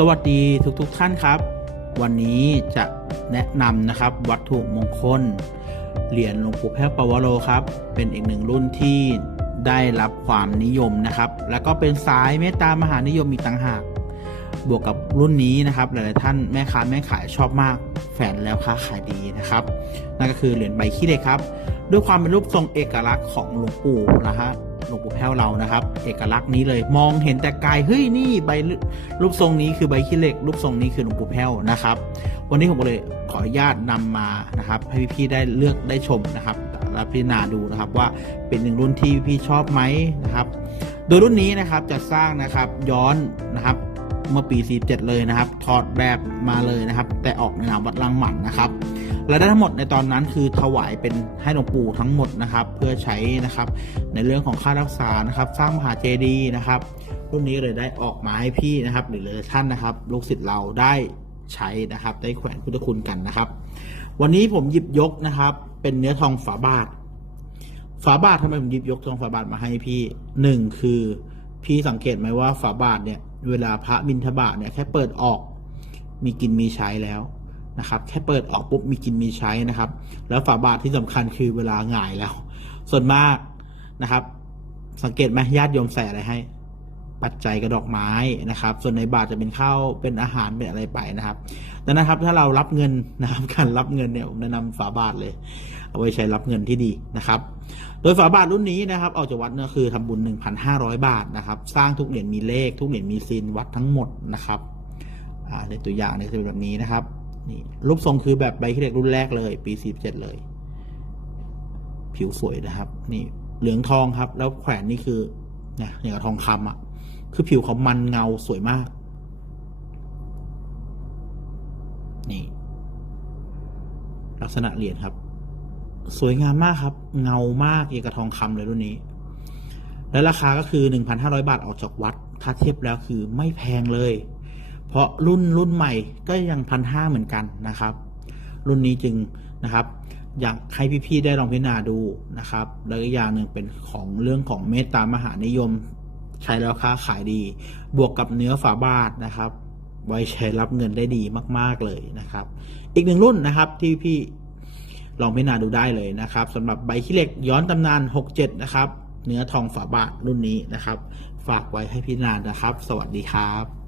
สวัสดีทุกๆทท่านครับ วันนี้จะแนะนำนะครับวัตถุมงคล เหรียญหลวงปู่แพ้วปวโรครับ เป็นอีกหนึ่งรุ่นที่ได้รับความนิยมนะครับ แล้วก็เป็นสายเมตตามหานิยมอีกต่างหาก บวกกับรุ่นนี้นะครับ หลายๆท่านแม่ค้าแม่ขายชอบมาก แฝนแล้วค้าขายดีนะครับนั่นก็คือเหรียญใบขี้เหล็กครับ ด้วยความเป็นรูปทรงเอกลักษณ์ของหลวงปู่นะฮะ หลวงปู่แพ้วเรานะครับ เอกลักษณ์นี้เลยมองเห็นแต่ไกลเฮ้ยนี่ใบรูปทรงนี้คือใบขี้เหล็ก รูปทรงนี้คือหลวงปู่แพ้วนะครับ วันนี้ผมก็เลยขออนุญาตนำมานะครับ ให้พี่ๆได้เลือกได้ชมนะครับและพิจารณาดูนะครับว่าเป็นหนึ่งรุ่นที่พี่ชอบไหมนะครับ โดยรุ่นนี้นะครับจะสร้างนะครับย้อนนะครับเมื่อปี 47 เลยนะครับ ถอดแบบมาเลยนะครับ แต่ออกในนามวัดลังหมันนะครับ และได้ทั้งหมดในตอนนั้นคือถวายเป็นให้หลวงปู่ทั้งหมดนะครับ เพื่อใช้นะครับในเรื่องของค่ารักษานะครับสร้างมหาเจดีย์นะครับรุ่นนี้เลยได้ออกมาให้พี่นะครับ หรือเลยท่านนะครับ ลูกศิษย์เราได้ใช้นะครับ ได้แขวนพุทธคุณกันนะครับ วันนี้ผมหยิบยกนะครับ เป็นเนื้อทองฝาบาท ฝาบาททำไมผมหยิบยกทองฝาบาทมาให้พี่หนึ่งคือพี่สังเกตไหมว่าฝาบาทเนี่ย เวลาพระบิณฑบาตเนี่ยแค่เปิดออก มีกินมีใช้แล้ว นะครับ แค่เปิดออกปุ๊บมีกินมีใช้นะครับ แล้วฝาบาทที่สำคัญคือเวลาหงายแล้ว ส่วนมากนะครับ สังเกตไหมญาติโยมใส่อะไรให้ ปัจจัยกระดอกไม้นะครับ ส่วนในบาทจะเป็นข้าวเป็นอาหารเป็นอะไรไปนะครับดังนั้นครับถ้าเรารับเงินนะครับการรับเงินเนี่ยผมแนะนำฝาบาทเลย เอาไว้ใช้รับเงินที่ดีนะครับ โดยฝาบาทรุ่นนี้นะครับออกจากวัดเนี่ยคือทำบุญ 1,500 บาทนะครับ สร้างทุกเหรียญมีเลข ทุกเหรียญมีซีนวัดทั้งหมดนะครับในตัวอย่างเนี่ยจะเป็นแบบนี้นะครับ นี่รูปทรงคือแบบใบขี้เหล็กรุ่นแรกเลย ปี 47 เลย ผิวสวยนะครับ นี่เหลืองทองครับ แล้วแขวนนี่คือเนี่ยอย่างกับทองคำอะ คือผิวเขามันเงาสวยมาก นี่ ลักษณะเหรียญครับ สวยงามมากครับ เงามากเอกบทองคำเลยรุ่นนี้ และราคาก็คือ 1,500 บาทออกจากวัด ถ้าเทียบแล้วคือไม่แพงเลย เพราะรุ่นรุ่นใหม่ก็ยังพันห้าเหมือนกันนะครับ รุ่นนี้จึงนะครับอยากให้พี่ๆได้ลองพิจารณาดูนะครับแล้วอีกอย่างหนึ่งเป็นของเรื่องของเมตตามหานิยม ใช้แล้วค้าขายดี บวกกับเนื้อฝาบาทนะครับ ไว้ใช้รับเงินได้ดีมาก ๆเลยนะครับ อีกหนึ่งรุ่นนะครับที่พี่ลองพิจารณาดูได้เลยนะครับสำหรับใบขี้เหล็กย้อนตำนาน 67 นะครับ เนื้อทองฝาบาทรุ่นนี้นะครับ ฝากไว้ให้พิจารณานะครับ สวัสดีครับ